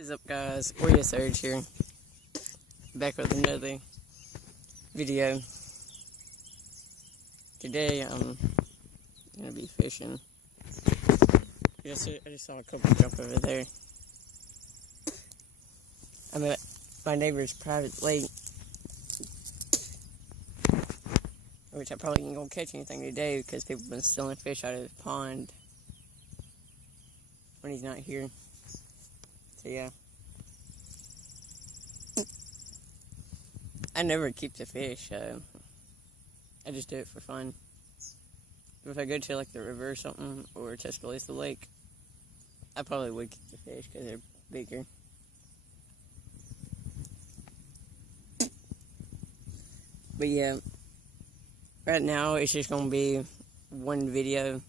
What is up, guys? Oreo Surge here, back with another video. Today I'm gonna be fishing. I just saw a couple jump over there. I'm at my neighbor's private lake, which I probably ain't gonna catch anything today because people have been stealing fish out of the pond when he's not here. So yeah. I never keep the fish, I just do it for fun. If I go to like the river or something, or Tuscaloosa Lake, I probably would keep the fish because they're bigger. But yeah, right now it's just going to be one video.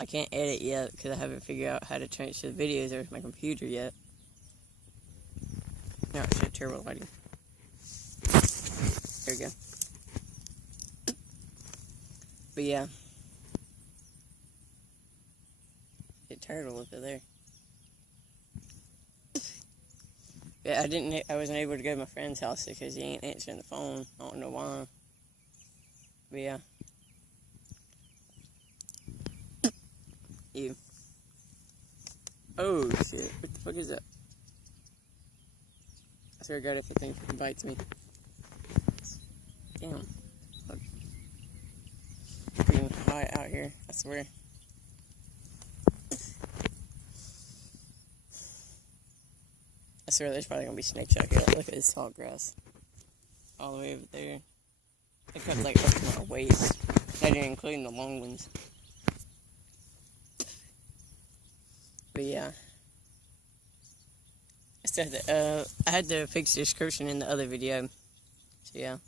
I can't edit yet because I haven't figured out how to transfer the videos over to my computer yet. No, shit, terrible lighting. There we go. But yeah. Get turtle over there. Yeah, I wasn't able to go to my friend's house because he ain't answering the phone. I don't know why. But yeah. You. Oh shit, what the fuck is that? I swear to God if that thing fucking bites me. Damn. Freaking hot out here, I swear. I swear there's probably gonna be snakes out here. Look at this tall grass. All the way over there. It comes like up to my waist. Not even including the long ones. But yeah. I had to fix the description in the other video. So yeah.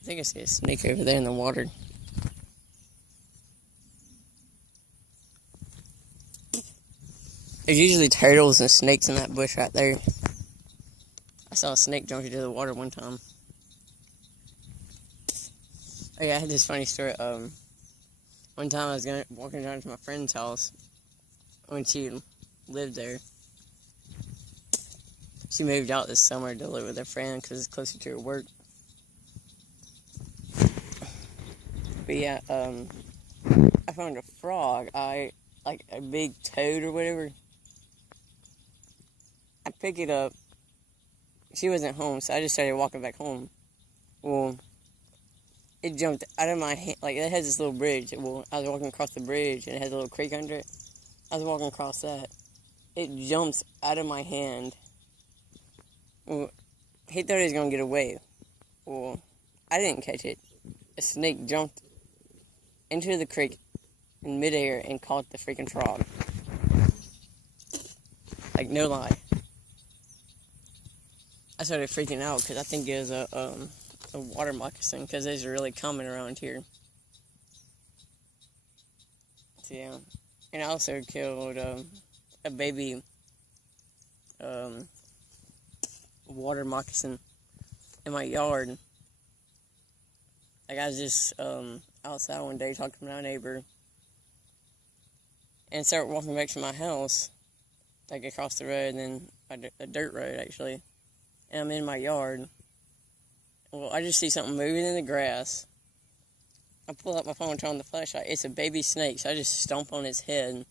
I think I see a snake over there in the water. There's usually turtles and snakes in that bush right there. I saw a snake jump into the water one time. Oh yeah, I had this funny story. One time I was walking down to my friend's house when she lived there. She moved out this summer to live with her friend because it's closer to her work. But yeah, I found a frog. Like a big toad or whatever. I pick it up. She wasn't home, so I just started walking back home. Well, it jumped out of my hand. Like, it has this little bridge. Well, I was walking across the bridge, and it has a little creek under it. I was walking across that. It jumps out of my hand. Well, he thought he was going to get away. Well, I didn't catch it. A snake jumped into the creek in midair and caught the freaking frog. Like, no lie. I started freaking out because I think it was a water moccasin because those are really common around here. So yeah. And I also killed a baby water moccasin in my yard. Like, I was just outside one day talking to my neighbor and started walking back to my house, like across the road, and then a dirt road actually. And I'm in my yard. Well, I just see something moving in the grass. I pull out my phone and turn on the flashlight. It's a baby snake, so I just stomp on its head.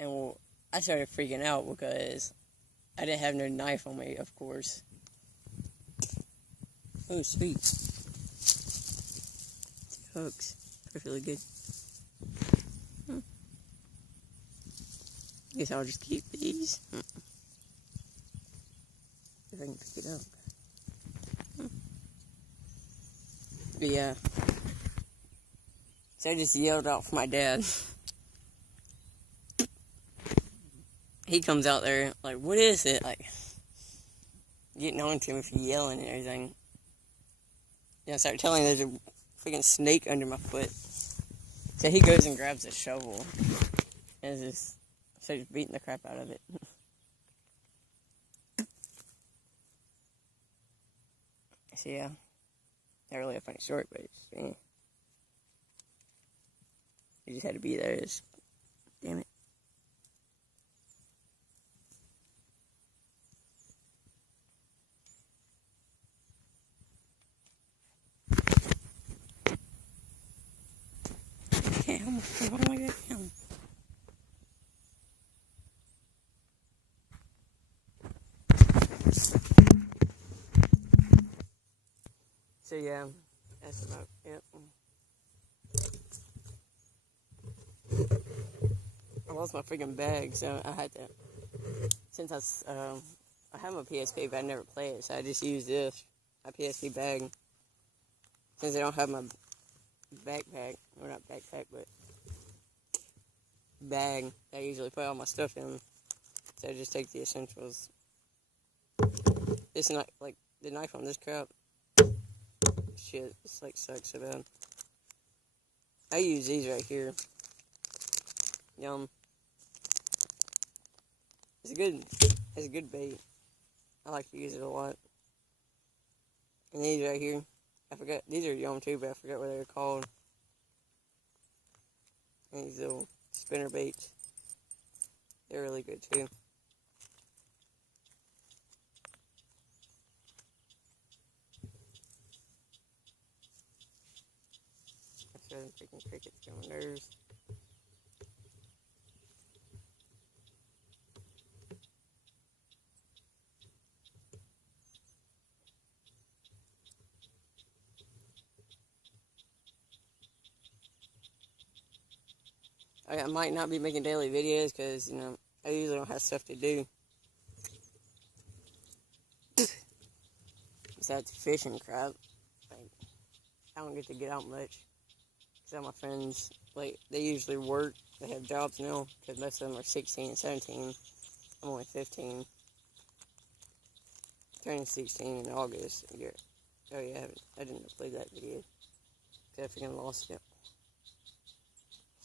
And well, I started freaking out because I didn't have no knife on me, of course. Oh, sweet. Hooks. Perfectly good. Guess I'll just keep these. If I can pick it up. But yeah. So I just yelled out for my dad. He comes out there like, what is it? Like, getting on to him for yelling and everything. I start telling him there's a freaking snake under my foot. So he goes and grabs a shovel and just starts beating the crap out of it. So yeah, not really a funny story, but it's, you just had to be there. Damn it. Damn, oh my god, damn. So yeah, that's about it. I lost my freaking bag, so I had to. Since I have my PSP, but I never play it, so I just use this, my PSP bag. Since I don't have my backpack, or not backpack, but bag that I usually put all my stuff in, so I just take the essentials. This not like the knife on this crap. Shit, this like sucks so bad. I use these right here. Yum. It's a good bait. I like to use it a lot. And these right here, I forgot, these are yum too, but I forgot what they're called. And these little spinner baits, they're really good too. I'm sure them freaking crickets get on my nerves. I might not be making daily videos because, I usually don't have stuff to do. Besides fishing crap. Like, I don't get to get out much. Because all my friends, like, they usually work. They have jobs now because most of them are 16 and 17. I'm only 15. Turning 16 in August. Oh yeah, I didn't upload that video. Because I freaking lost it.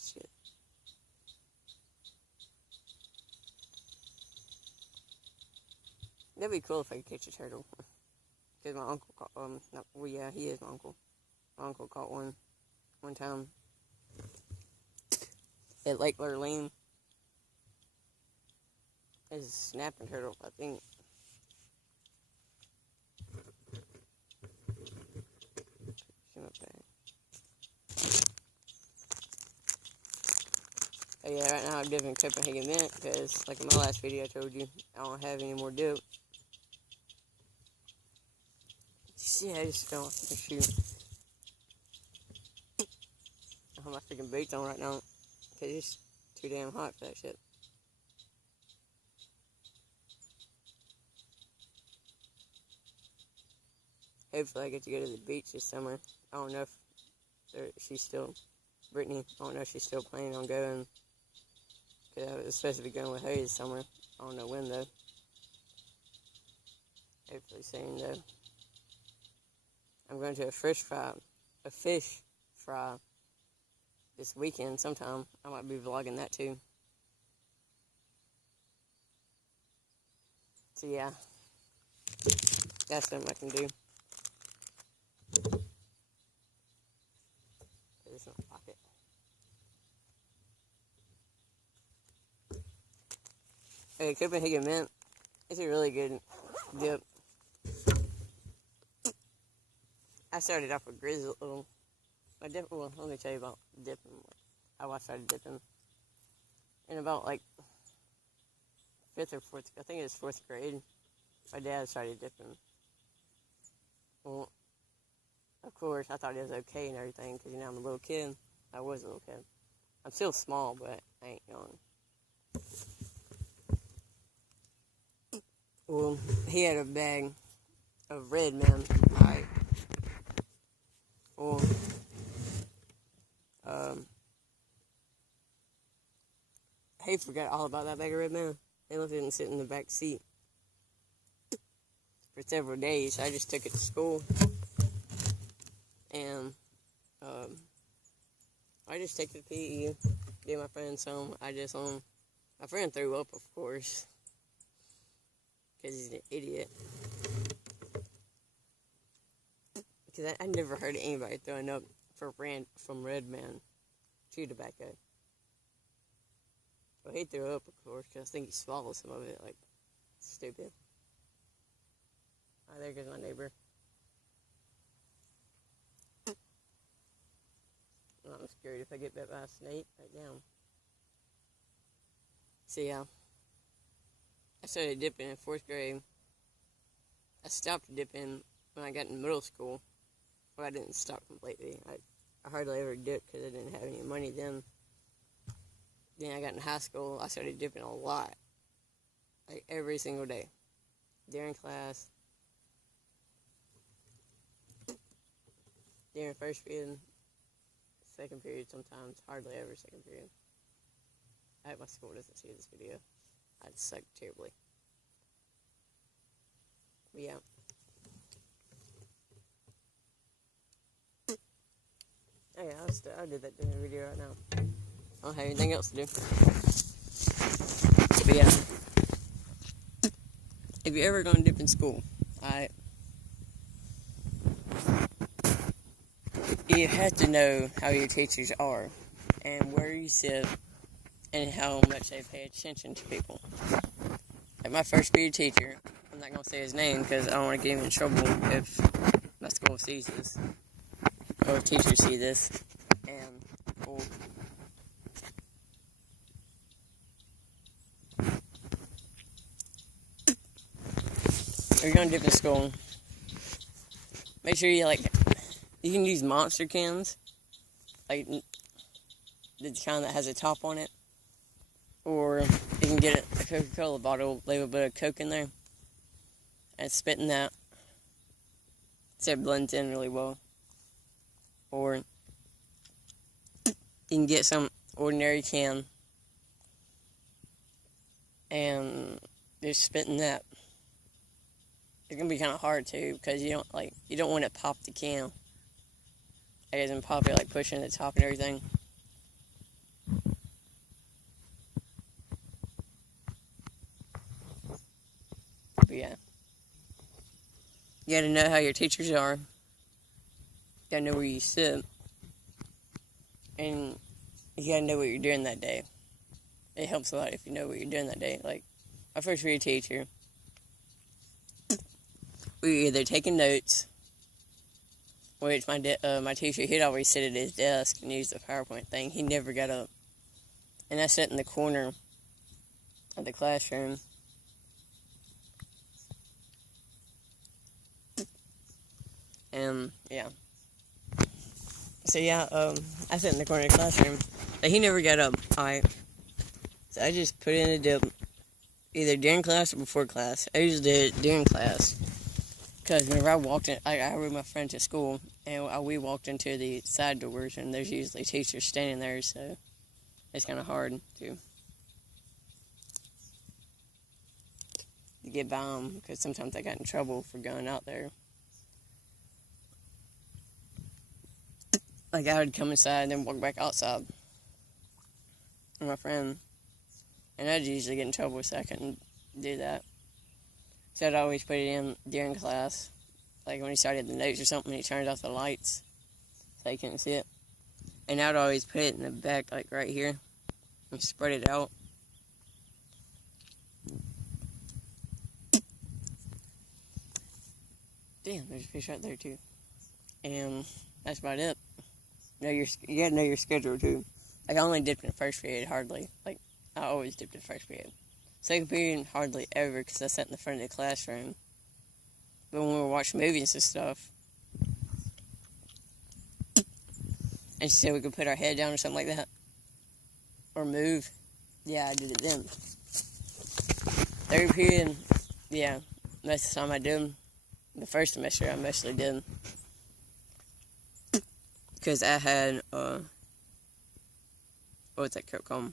Shit. That'd be cool if I could catch a turtle. Because my uncle caught, yeah, he is my uncle. My uncle caught one time at Lake Lurleen. It's a snapping turtle, I think. Oh yeah, right now I'm dipping Copenhagen Mint because, like in my last video I told you, I don't have any more dip. See, I just fell off the shoot. I have my freaking boots on right now because it's too damn hot for that shit. Hopefully I get to go to the beach this summer. I don't know if she's still, Brittany, I don't know if she's still planning on going. Because I was supposed to be going with her this summer. I don't know when though. Hopefully soon though. I'm going to a fish fry this weekend sometime. I might be vlogging that too. So yeah, that's something I can do. Put this in my pocket. Okay, Copenhagen Mint. It's a really good dip. I started off with Grizzle. Well, let me tell you about dipping. How I started dipping. In about like 5th or 4th, I think it was 4th grade. My dad started dipping. Well, of course, I thought it was okay and everything because, I'm a little kid. I was a little kid. I'm still small, but I ain't young. Well, he had a bag of red, man. Alright. Well, he forgot all about that bag of red, man. They left it and sit in the back seat for several days. So I just took it to school. And, I just take it to PE, gave my friend some. My friend threw up, of course, because he's an idiot. Because I never heard of anybody throwing up from Red Man chew tobacco. Well, he threw up, of course, because I think he swallowed some of it, like, stupid. Oh, there goes my neighbor. I'm scared if I get bit by a snake. Right down. See, I started dipping in 4th grade. I stopped dipping when I got in middle school. Well, I didn't stop completely. I hardly ever dipped because I didn't have any money then. Then I got in high school. I started dipping a lot. Like, every single day. During class. During first period. Second period sometimes. Hardly ever second period. I hope my school doesn't see this video. I'd suck terribly. But yeah. Oh yeah, I did that during the video right now. I don't have anything else to do. But yeah. If you're ever going to dip in school, you have to know how your teachers are and where you sit and how much they pay attention to people. Like my first period teacher, I'm not going to say his name because I don't want to get him in trouble if my school sees this. Or teachers see this. And, well, if you're going to dip in school, make sure you can use monster cans. Like, the kind that has a top on it. Or you can get a Coca-Cola bottle, leave a bit of Coke in there, and spit in that. So it blends in really well. Or you can get some ordinary can and just spit in that. It's gonna be kind of hard too because you don't want to pop the can. I guess and pop it like pushing the top and everything. But yeah, you gotta know how your teachers are. You gotta know where you sit, and you gotta know what you're doing that day. It helps a lot if you know what you're doing that day. Like my first period teacher, we were either taking notes, which my teacher, he'd always sit at his desk and use the PowerPoint thing. He never got up, and I sat in the corner of the classroom. And yeah. So yeah, I sat in the corner of the classroom. But he never got up. Alright. So I just put in a dip either during class or before class. I usually did it during class. Because whenever I walked in, I rode my friend to school, and we walked into the side doors, and there's usually teachers standing there, so it's kind of hard to get by them, because sometimes I got in trouble for going out there. Like, I would come inside and then walk back outside with my friend. And I'd usually get in trouble, so I couldn't do that. So I'd always put it in during class. Like, when he started the notes or something, he turned off the lights so he couldn't see it. And I'd always put it in the back, like right here, and spread it out. Damn, there's a fish right there, too. And that's about it. You gotta know your schedule too. Like I only dipped in first period hardly. Like I always dipped in first period. Second period hardly ever because I sat in the front of the classroom. But when we were watching movies and stuff, and she said we could put our head down or something like that, or move, yeah, I did it then. Third period, yeah, most of the time I did. The first semester I mostly did. Because I had, what's that coat called?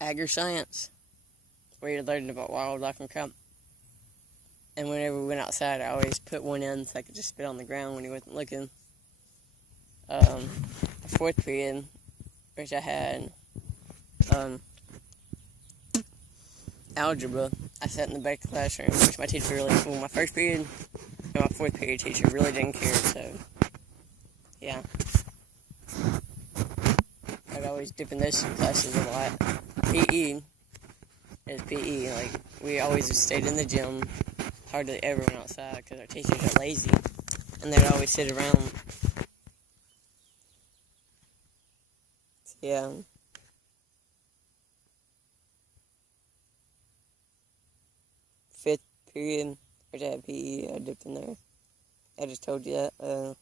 Agri-science, where you're learning about wildlife and crap. And whenever we went outside, I always put one in so I could just spit on the ground when he wasn't looking. The fourth period, which I had, algebra, I sat in the back of the classroom, which my teacher really, well, my first period and my fourth period teacher really didn't care, so, yeah. I'd always dip in those classes a lot. PE is PE, like, we always just stayed in the gym, hardly ever went outside, because our teachers are lazy, and they'd always sit around. Yeah. Fifth period, which I had PE, I dipped in there. I just told you that.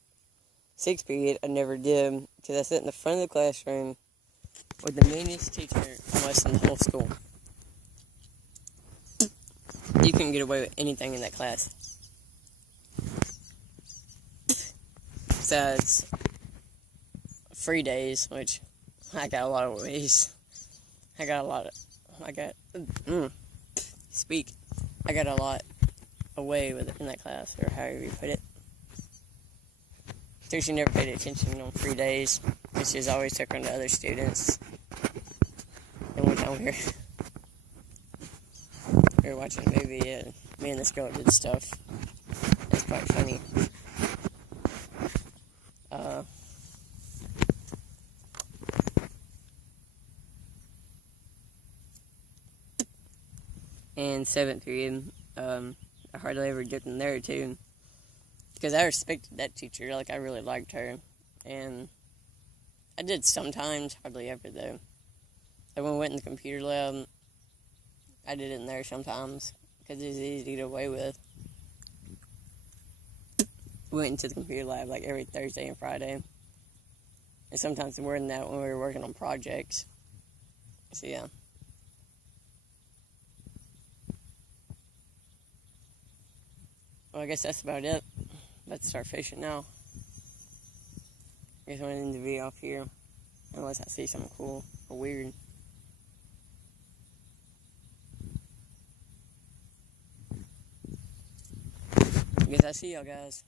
Sixth period, I never did, because I sat in the front of the classroom with the meanest teacher almost in the whole school. You couldn't get away with anything in that class. Besides free days, which I got a lot of ways. I got a lot away with it in that class, or however you put it. She never paid attention on free days, because she was always talking to other students. And one time we were watching a movie, and me and this girl did stuff. It's quite funny. And seventh period, I hardly ever dipped in there too, because I respected that teacher. Like, I really liked her, and I did sometimes, hardly ever though. Like, when we went in the computer lab, I did it in there sometimes, because it was easy to get away with. We went into the computer lab like every Thursday and Friday, and sometimes more than that when we were working on projects. So yeah. Well, I guess that's about it. Let's start fishing now. I guess I'm going to be off here, unless I see something cool or weird. I guess I see y'all guys.